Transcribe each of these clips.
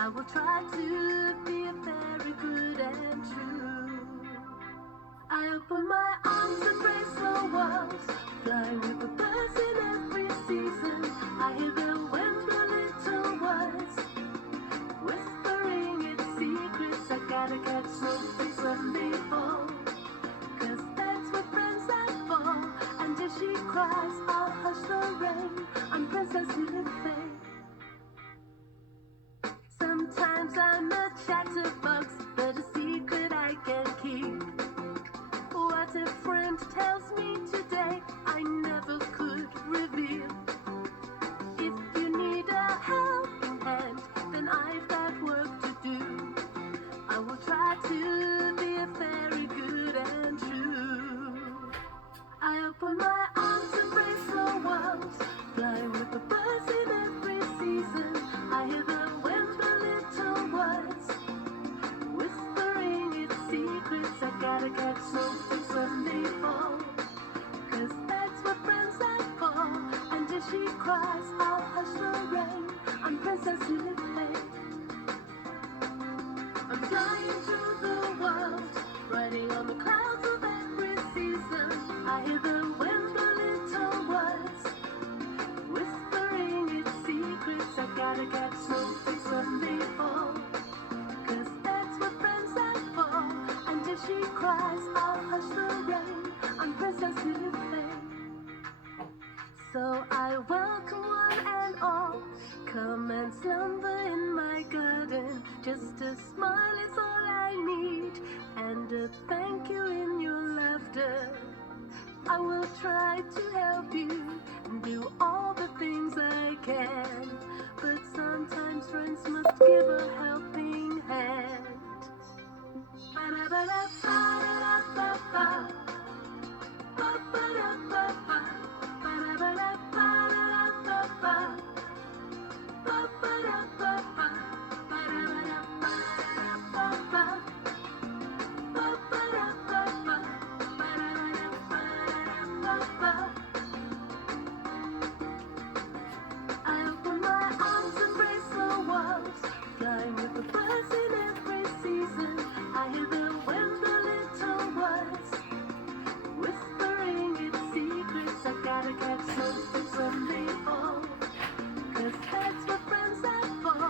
I will try to be very good and true. I open my arms, embrace the world, flying with the birds in every season. I hear the wind blow little words, whispering its secrets. I gotta catch snowflakes when they fall, 'cause that's what friends are for. And if she cries, I'll hush the rain. I'm Princess Lillifee. Sometimes I'm a chatterbox, but a secret I can keep. What a friend tells me today, I never could reveal. If you need a helping hand, then I've got work to do. I will try to be very good and true. I open my arms, embrace the world, flying with the birds in every season. I hear the wind, the little words, whispering its secrets. I gotta catch snowflakes when they fall, 'cause that's what friends are for. And if she cries, I'll hush the rain. I'm Princess Lillifee. I'm flying through the world, riding on the clouds of every season. I hear the wind, the little words, whispering its secrets. I gotta catch snowflakes when they fall, 'cause that's what friends are for. And if she cries, I'll hush the rain. I'm Princess Lillifee. So I welcome one and all, come and slumber in my garden. Just a smile is all I need, and a thank you in your laughter. I will try to help you and do all the things I can, but sometimes friends must give a helping hand. Ba-da-ba-da-ba-da-ba-ba. Ba-ba-da-ba-ba. Ba-da-ba-da-ba-da-ba-ba. Ba-ba-da-ba-ba. Ba-da-ba-da-ba-da-ba-ba. Ba-ba-da-ba-ba. Ba-da-ba-da-ba-da-ba-ba. I open my arms, embrace the world, flying with the birds in every season. I hear the wind, the little words, whispering its secrets. I gotta catch snowflakes when they fall, 'cause that's what friends are for.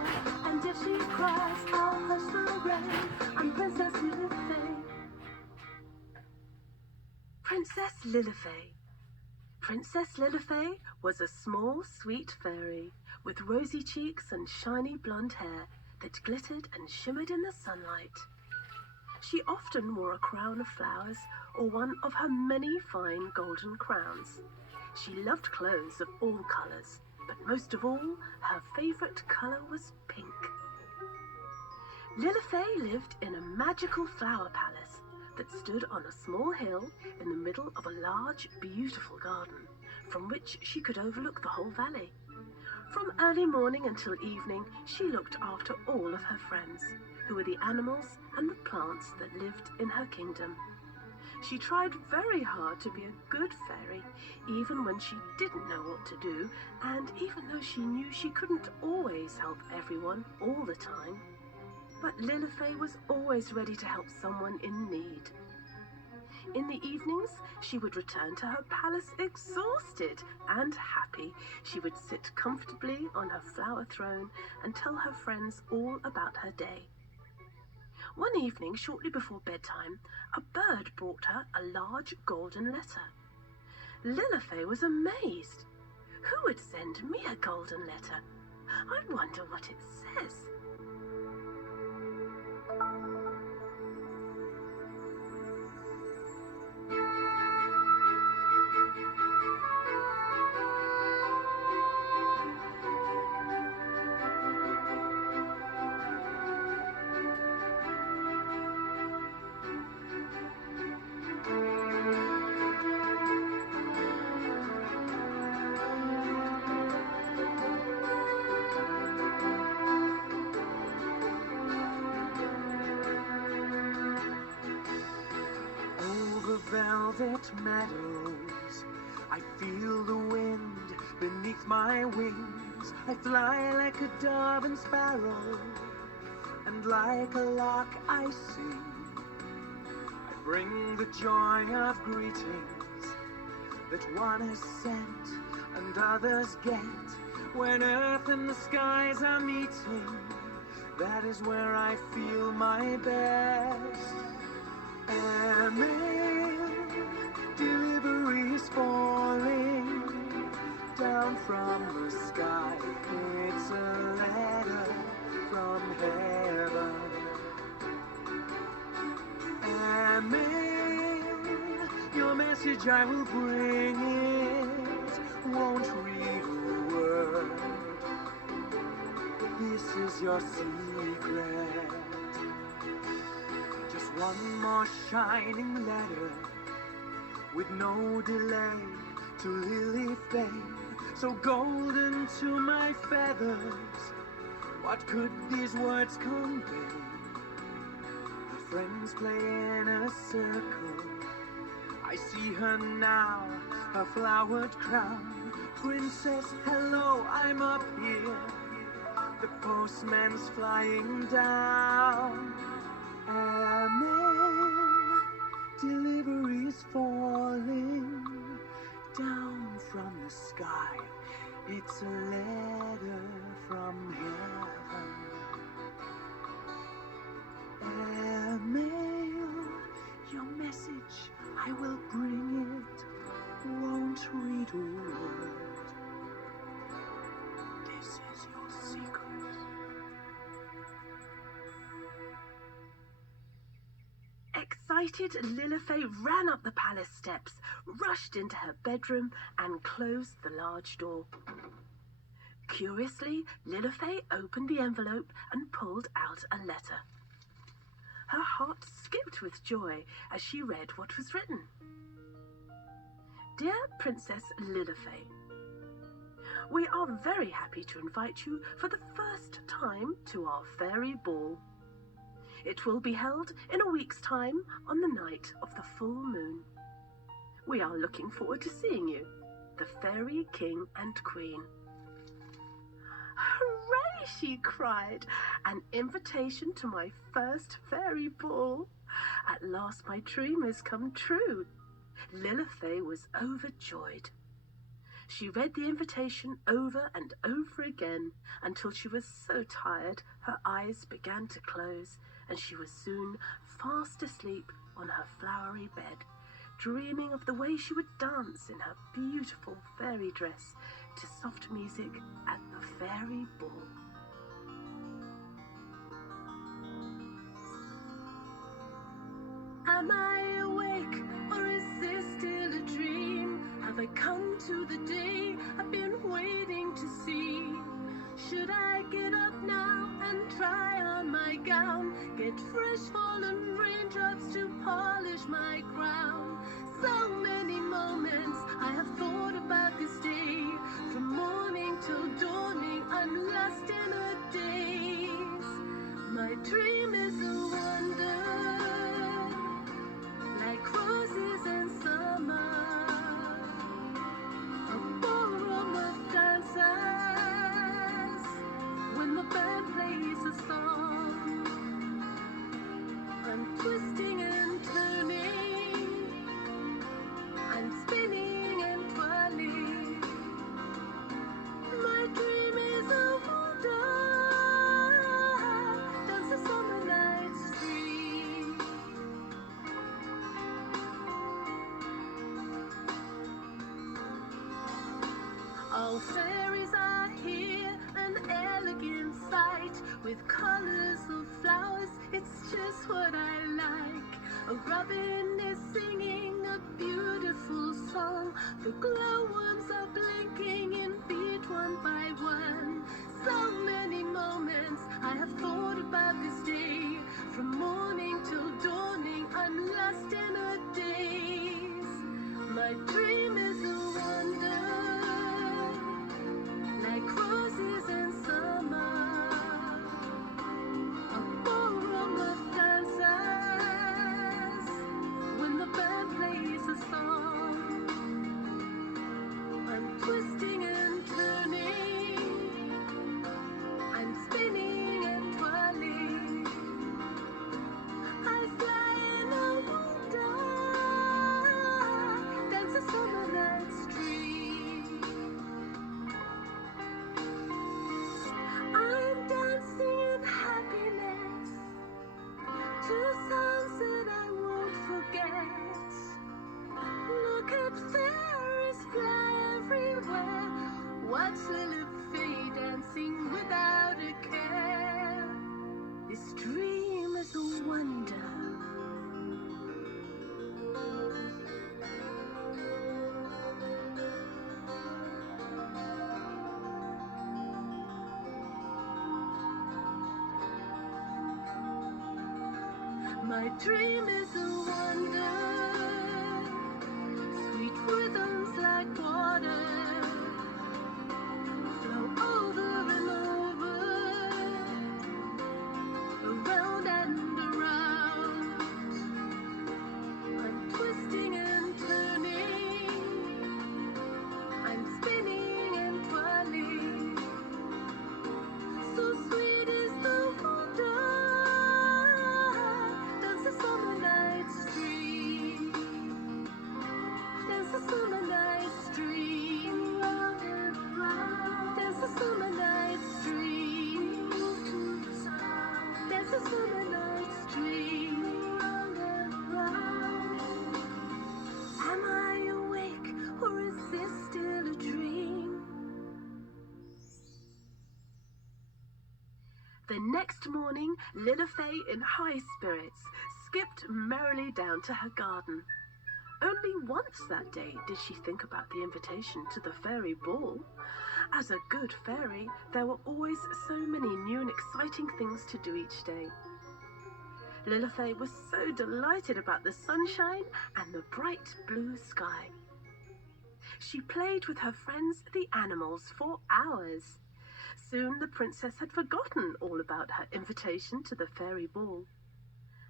And if she cries, I'll hush the rain. I'm Princess Lillifee. Princess Lillifee. Princess Lillifee was a small, sweet fairy with rosy cheeks and shiny blonde hair that glittered and shimmered in the sunlight. She often wore a crown of flowers or one of her many fine golden crowns. She loved clothes of all colours, but most of all, her favourite colour was pink. Lillifee lived in a magical flower palace that stood on a small hill in the middle of a large, beautiful garden, from which she could overlook the whole valley. From early morning until evening, she looked after all of her friends, who were the animals and the plants that lived in her kingdom. She tried very hard to be a good fairy, even when she didn't know what to do, and even though she knew she couldn't always help everyone all the time. But Lillifee was always ready to help someone in need. In the evenings, she would return to her palace exhausted and happy. She would sit comfortably on her flower throne and tell her friends all about her day. One evening, shortly before bedtime, a bird brought her a large golden letter. Lillifee was amazed. Who would send me a golden letter? I wonder what it says. Velvet meadows, I feel the wind beneath my wings. I fly like a dove and sparrow and like a lark I sing. I bring the joy of greetings that one has sent and others get. When earth and the skies are meeting, that is where I feel my best. Airmail, delivery is falling down from the sky. It's a letter from heaven. Airmail, your message I will bring it. Won't read a word. This is your secret. Just one more shining letter with no delay to Lillifee, so golden to my feathers. What could these words convey? Her friends play in a circle. I see her now, her flowered crown. Princess, hello, I'm up here. The postman's flying down. Airmail, delivery's falling down from the sky. It's a letter from heaven. Airmail, your message, I will bring it. Won't read a word. This is your secret. Excited, Lillifee ran up the palace steps, rushed into her bedroom, and closed the large door. Curiously, Lillifee opened the envelope and pulled out a letter. Her heart skipped with joy as she read what was written. Dear Princess Lillifee, we are very happy to invite you for the first time to our fairy ball. It will be held in a week's time on the night of the full moon. We are looking forward to seeing you, the fairy king and queen. Hooray, she cried, an invitation to my first fairy ball. At last my dream has come true. Lillifee was overjoyed. She read the invitation over and over again until she was so tired her eyes began to close, and she was soon fast asleep on her flowery bed, dreaming of the way she would dance in her beautiful fairy dress to soft music at the fairy ball. Am I awake, or is this still a dream? Have I come to the day I've been waiting to see? Should I get up now and try on my gown? Get fresh fallen raindrops to polish my crown? So many moments I have thought about this day. From morning till dawning, I'm lost in a daze. My dream is a wonder, like roses in summer, a ballroom of dancers, when the band plays a song. I'm twisting and turning, I'm spinning and twirling. My dream is a wonder, dance a summer night's dream. All fairies are here, an elegant sight, with colors of flowers, it's just what I like. A robin is singing a beautiful song, the glowworms are blinking in beat one by one. So many moments I have thought about this day. From morning till dawning, I'm lost in a daze. My dream is a wonder, like roses in summer, a ballroom of dancers, when the band plays a song. I'm twisting and turning, I'm spinning and twirling. My dream is a wonder, sweet rhythms like water flow over and over, around and around. I'm twisting and turning, I'm spinning and twirling. So sweet is the wonder, there's a summer night's dream, there's a summer night's dream, there's a summer night's dream, there's a summer night's dream. Am I awake or is this still a dream? The next morning, Lillifee, in high spirits, skipped merrily down to her garden. Only once that day did she think about the invitation to the fairy ball. As a good fairy, there were always so many new and exciting things to do each day. Lillifee was so delighted about the sunshine and the bright blue sky. She played with her friends, the animals, for hours. Soon the princess had forgotten all about her invitation to the fairy ball.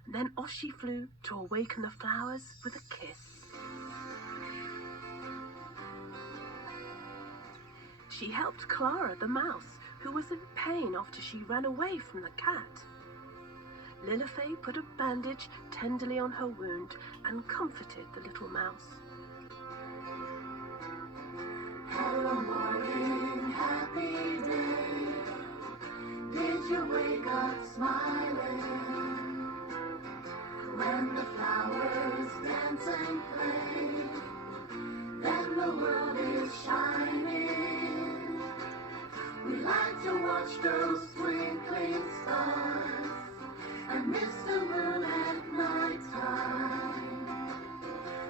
Then off she flew to awaken the flowers with a kiss. She helped Clara the mouse, who was in pain after she ran away from the cat. Lillifee put a bandage tenderly on her wound and comforted the little mouse. Hello morning, happy day. Did you wake up smiling? When the flowers dance and play, then the world is shining. We like to watch those twinkling stars and miss the moon at night time.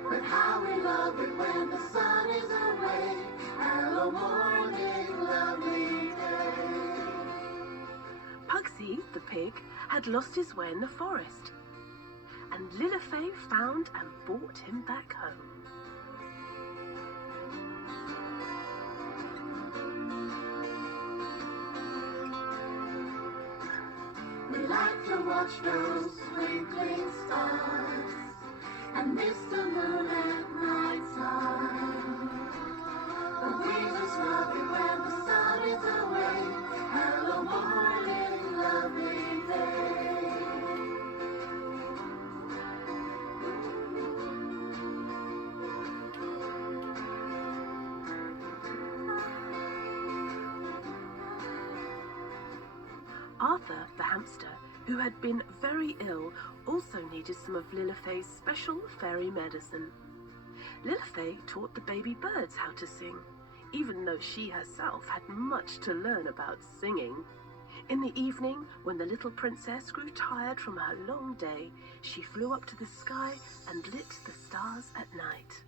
But how we love it when the sun is away. Hello morning, lovely day. Pugsy, the pig, had lost his way in the forest, and Lillifee found and brought him back home. We like to watch those twinkling stars and miss the moon at night time. But we just love it when the sun is away. Hello morning, lovely day. Arthur, the hamster, who had been very ill, also needed some of Lillifee's special fairy medicine. Lillifee taught the baby birds how to sing, even though she herself had much to learn about singing. In the evening, when the little princess grew tired from her long day, she flew up to the sky and lit the stars at night.